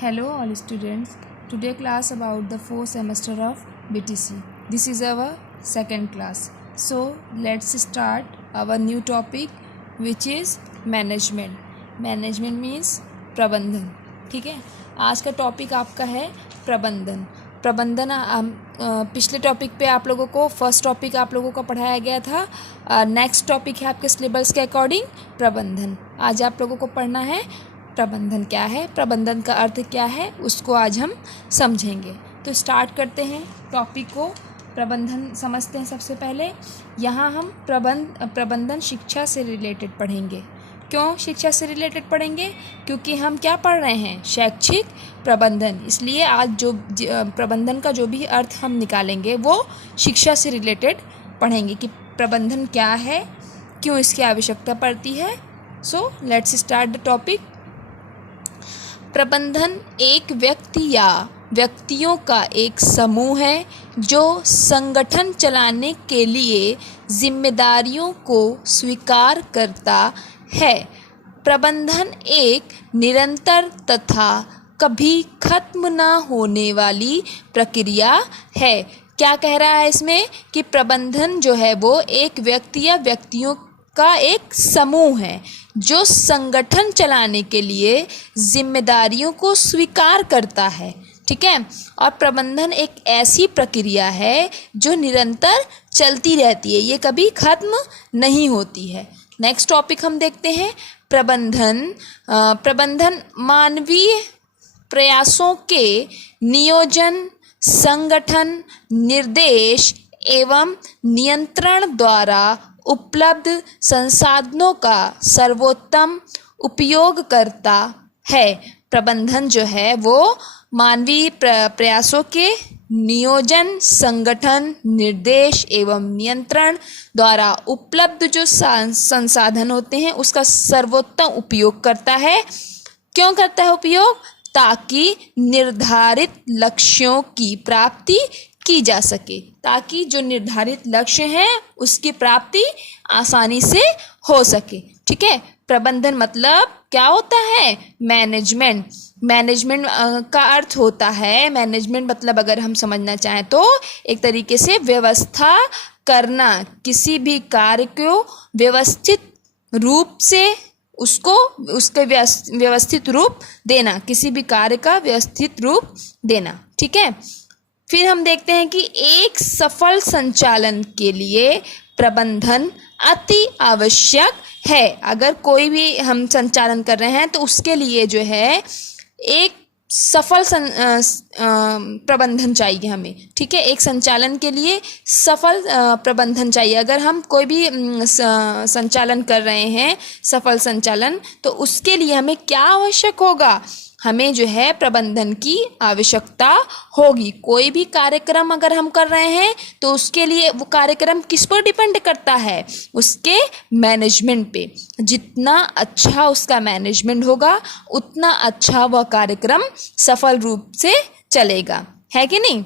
Hello all students. Today class about the fourth semester of BTC. This is our second class. So let's start our new topic which is management. Management means प्रबंधन. ठीक है, आज का topic आपका है प्रबंधन. प्रबंधन पिछले टॉपिक पे आप लोगों को फर्स्ट टॉपिक आप लोगों को पढ़ाया गया था. नेक्स्ट टॉपिक है आपके सिलेबस के अकॉर्डिंग प्रबंधन. आज आप लोगों को पढ़ना है प्रबंधन क्या है, प्रबंधन का अर्थ क्या है, उसको आज हम समझेंगे. तो स्टार्ट करते हैं टॉपिक को. प्रबंधन समझते हैं. सबसे पहले यहाँ हम प्रबंधन शिक्षा से रिलेटेड पढ़ेंगे. क्यों शिक्षा से रिलेटेड पढ़ेंगे? क्योंकि हम क्या पढ़ रहे हैं, शैक्षिक प्रबंधन. इसलिए आज जो प्रबंधन का जो भी अर्थ हम निकालेंगे वो शिक्षा से रिलेटेड पढ़ेंगे कि प्रबंधन क्या है, क्यों इसकी आवश्यकता पड़ती है. So let's start the topic. प्रबंधन एक व्यक्ति या व्यक्तियों का एक समूह है जो संगठन चलाने के लिए जिम्मेदारियों को स्वीकार करता है. प्रबंधन एक निरंतर तथा कभी खत्म न होने वाली प्रक्रिया है. क्या कह रहा है इसमें कि प्रबंधन जो है वो एक व्यक्ति या व्यक्तियों का एक समूह है जो संगठन चलाने के लिए जिम्मेदारियों को स्वीकार करता है. ठीक है, और प्रबंधन एक ऐसी प्रक्रिया है जो निरंतर चलती रहती है, ये कभी खत्म नहीं होती है. नेक्स्ट टॉपिक हम देखते हैं प्रबंधन मानवीय प्रयासों के नियोजन, संगठन, निर्देश एवं नियंत्रण द्वारा उपलब्ध संसाधनों का सर्वोत्तम उपयोग करता है. प्रबंधन जो है वो मानवीय प्रयासों के नियोजन, संगठन, निर्देश एवं नियंत्रण द्वारा उपलब्ध जो संसाधन होते हैं उसका सर्वोत्तम उपयोग करता है. क्यों करता है उपयोग? ताकि निर्धारित लक्ष्यों की प्राप्ति की जा सके, ताकि जो निर्धारित लक्ष्य हैं उसकी प्राप्ति आसानी से हो सके. ठीक है, प्रबंधन मतलब क्या होता है? मैनेजमेंट. मैनेजमेंट का अर्थ होता है, मैनेजमेंट मतलब अगर हम समझना चाहें तो एक तरीके से व्यवस्था करना, किसी भी कार्य को व्यवस्थित रूप से उसके व्यवस्थित रूप देना, किसी भी कार्य का व्यवस्थित रूप देना. ठीक है, फिर हम देखते हैं कि एक सफल संचालन के लिए प्रबंधन अति आवश्यक है. अगर कोई भी हम संचालन कर रहे हैं तो उसके लिए जो है एक सफल प्रबंधन चाहिए हमें. ठीक है, एक संचालन के लिए सफल प्रबंधन चाहिए. अगर हम कोई भी संचालन कर रहे हैं, सफल संचालन, तो उसके लिए हमें क्या आवश्यक होगा? हमें जो है प्रबंधन की आवश्यकता होगी. कोई भी कार्यक्रम अगर हम कर रहे हैं तो उसके लिए वो कार्यक्रम किस पर डिपेंड करता है? उसके मैनेजमेंट पे. जितना अच्छा उसका मैनेजमेंट होगा उतना अच्छा वह कार्यक्रम सफल रूप से चलेगा, है कि नहीं?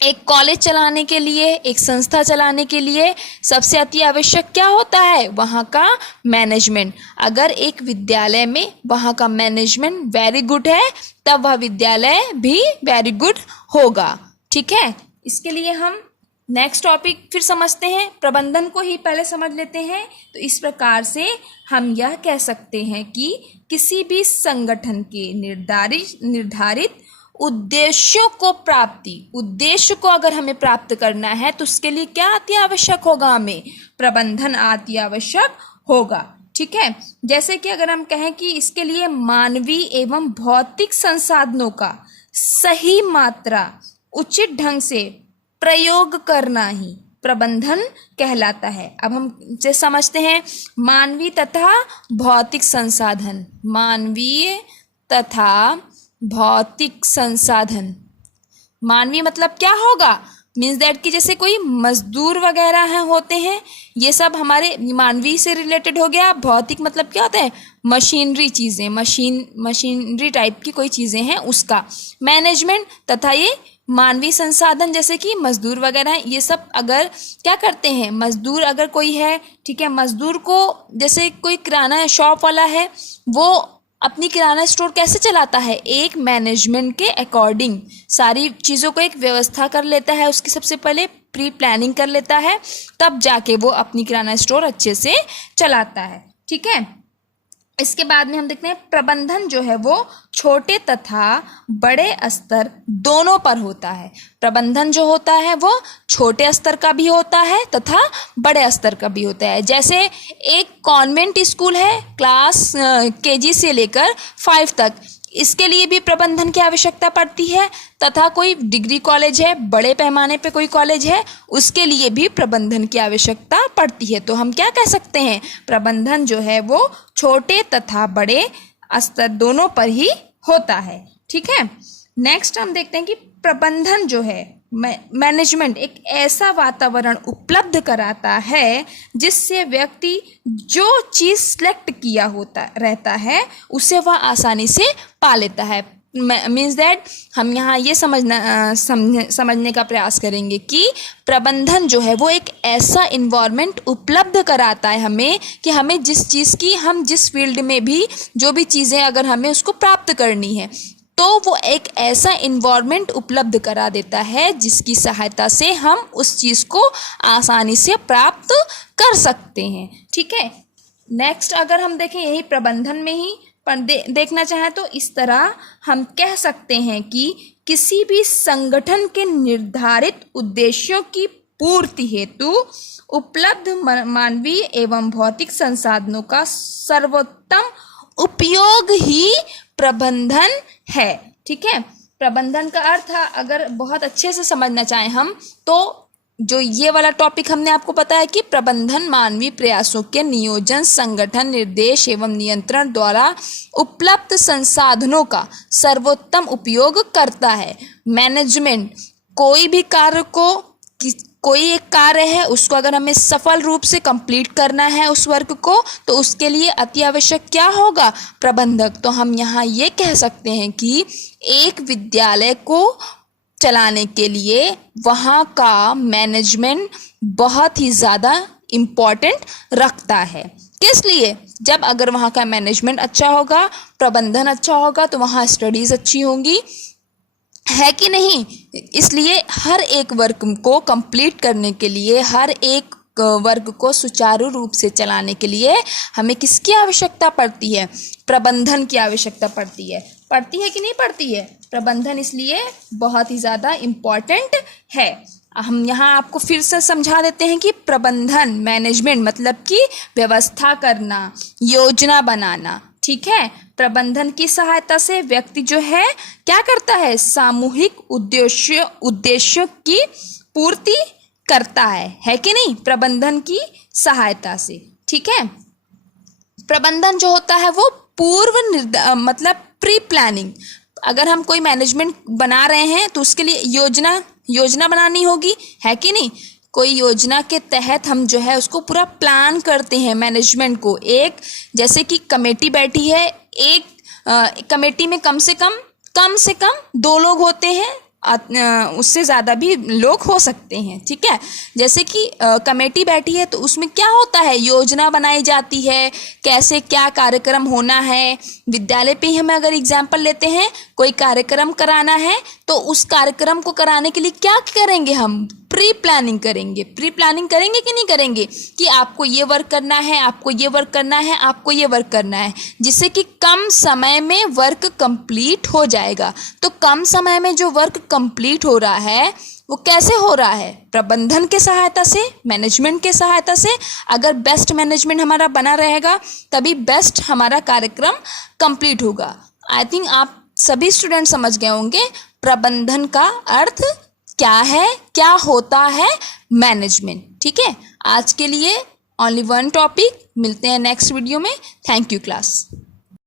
एक कॉलेज चलाने के लिए, एक संस्था चलाने के लिए सबसे अति आवश्यक क्या होता है? वहाँ का मैनेजमेंट. अगर एक विद्यालय में वहाँ का मैनेजमेंट वेरी गुड है तब वह विद्यालय भी वेरी गुड होगा. ठीक है, इसके लिए हम नेक्स्ट टॉपिक फिर समझते हैं. प्रबंधन को ही पहले समझ लेते हैं. तो इस प्रकार से हम यह कह सकते हैं कि किसी भी संगठन के निर्धारित उद्देश्यों को अगर हमें प्राप्त करना है तो उसके लिए क्या अति आवश्यक होगा? हमें प्रबंधन अति आवश्यक होगा. ठीक है, जैसे कि अगर हम कहें कि इसके लिए मानवीय एवं भौतिक संसाधनों का सही मात्रा उचित ढंग से प्रयोग करना ही प्रबंधन कहलाता है. अब हम इसे समझते हैं. मानवीय तथा भौतिक संसाधन, मानवीय तथा भौतिक संसाधन. मानवीय मतलब क्या होगा? मीन्स दैट कि जैसे कोई मजदूर वगैरह हैं होते हैं, ये सब हमारे मानवीय से रिलेटेड हो गया. भौतिक मतलब क्या होता है? मशीनरी चीज़ें, मशीनरी टाइप की कोई चीज़ें हैं उसका मैनेजमेंट. तथा ये मानवीय संसाधन जैसे कि मजदूर वगैरह, ये सब अगर क्या करते हैं, मजदूर अगर कोई है, ठीक है, मजदूर को जैसे कोई किराना शॉप वाला है वो अपनी किराना स्टोर कैसे चलाता है? एक मैनेजमेंट के अकॉर्डिंग सारी चीज़ों को एक व्यवस्था कर लेता है, उसकी सबसे पहले प्री प्लानिंग कर लेता है, तब जाके वो अपनी किराना स्टोर अच्छे से चलाता है। ठीक है, इसके बाद में हम देखते हैं प्रबंधन जो है वो छोटे तथा बड़े स्तर दोनों पर होता है। प्रबंधन जो होता है वो छोटे स्तर का भी होता है तथा बड़े स्तर का भी होता है। जैसे एक कॉन्वेंट स्कूल है, क्लास केजी से लेकर 5 तक, इसके लिए भी प्रबंधन की आवश्यकता पड़ती है, तथा कोई डिग्री कॉलेज है, बड़े पैमाने पे कोई कॉलेज है, उसके लिए भी प्रबंधन की आवश्यकता पड़ती है। तो हम क्या कह सकते हैं? प्रबंधन जो है वो छोटे तथा बड़े स्तर दोनों पर ही होता है। ठीक है, नेक्स्ट हम देखते हैं कि प्रबंधन जो है मैनेजमेंट एक ऐसा वातावरण उपलब्ध कराता है जिससे व्यक्ति जो चीज़ सेलेक्ट किया होता रहता है उसे वह आसानी से पा लेता है। मीन्स दैट हम यहाँ ये समझने का प्रयास करेंगे कि प्रबंधन जो है वो एक ऐसा इन्वायरमेंट उपलब्ध कराता है हमें कि हमें जिस चीज़ की, हम जिस फील्ड में भी जो भी चीज़ें अगर हमें उसको प्राप्त करनी है तो वो एक ऐसा इन्वायरमेंट उपलब्ध करा देता है जिसकी सहायता से हम उस चीज़ को आसानी से प्राप्त कर सकते हैं। ठीक है, नेक्स्ट अगर हम देखें यही प्रबंधन में ही देखना चाहें तो इस तरह हम कह सकते हैं कि किसी भी संगठन के निर्धारित उद्देश्यों की पूर्ति हेतु उपलब्ध मानवीय एवं भौतिक संसाधनों का सर्वोत्तम उपयोग ही प्रबंधन है। ठीक है, प्रबंधन का अर्थ है, अगर बहुत अच्छे से समझना चाहें हम तो जो ये वाला टॉपिक हमने आपको बताया कि प्रबंधन मानवीय प्रयासों के नियोजन, संगठन, निर्देश एवं नियंत्रण द्वारा उपलब्ध संसाधनों का सर्वोत्तम उपयोग करता है। मैनेजमेंट कोई भी कार्य को, कोई एक कार्य है उसको अगर हमें सफल रूप से कंप्लीट करना है उस वर्क को, तो उसके लिए अति आवश्यक क्या होगा? प्रबंधक। तो हम यहाँ ये कह सकते हैं कि एक विद्यालय को चलाने के लिए वहाँ का मैनेजमेंट बहुत ही ज़्यादा इम्पोर्टेंट रखता है। किस लिए? जब अगर वहाँ का मैनेजमेंट अच्छा होगा, प्रबंधन अच्छा होगा, तो वहाँ स्टडीज़ अच्छी होंगी, है कि नहीं? इसलिए हर एक वर्क को कंप्लीट करने के लिए, हर एक वर्ग को सुचारू रूप से चलाने के लिए हमें किसकी आवश्यकता पड़ती है? प्रबंधन की आवश्यकता पड़ती है। पड़ती है कि नहीं पड़ती है? प्रबंधन इसलिए बहुत ही ज़्यादा इम्पॉर्टेंट है। हम यहाँ आपको फिर से समझा देते हैं कि प्रबंधन, मैनेजमेंट मतलब कि व्यवस्था करना, योजना बनाना। ठीक है, प्रबंधन की सहायता से व्यक्ति जो है क्या करता है? सामूहिक उद्देश्यों की पूर्ति करता है कि नहीं? प्रबंधन की सहायता से। ठीक है, प्रबंधन जो होता है वो मतलब प्री प्लानिंग। अगर हम कोई मैनेजमेंट बना रहे हैं तो उसके लिए योजना बनानी होगी, है कि नहीं? कोई योजना के तहत हम जो है उसको पूरा प्लान करते हैं मैनेजमेंट को। एक जैसे कि कमेटी बैठी है, एक कमेटी में कम से कम 2 लोग होते हैं, उससे ज़्यादा भी लोग हो सकते हैं। ठीक है, जैसे कि कमेटी बैठी है तो उसमें क्या होता है? योजना बनाई जाती है, कैसे क्या कार्यक्रम होना है। विद्यालय पे ही हमें अगर एग्जाम्पल लेते हैं, कोई कार्यक्रम कराना है तो उस कार्यक्रम को कराने के लिए क्या करेंगे? हम प्री प्लानिंग करेंगे। प्री प्लानिंग करेंगे कि नहीं करेंगे? कि आपको ये वर्क करना है, आपको ये वर्क करना है, आपको ये वर्क करना है, जिससे कि कम समय में वर्क कंप्लीट हो जाएगा। तो कम समय में जो वर्क कंप्लीट हो रहा है वो कैसे हो रहा है? प्रबंधन के सहायता से, मैनेजमेंट के सहायता से। अगर बेस्ट मैनेजमेंट हमारा बना रहेगा तभी बेस्ट हमारा कार्यक्रम कंप्लीट होगा। आई थिंक आप सभी स्टूडेंट समझ गए होंगे प्रबंधन का अर्थ क्या है, क्या होता है मैनेजमेंट। ठीक है, आज के लिए ओनली 1 टॉपिक। मिलते हैं नेक्स्ट वीडियो में। Thank you class.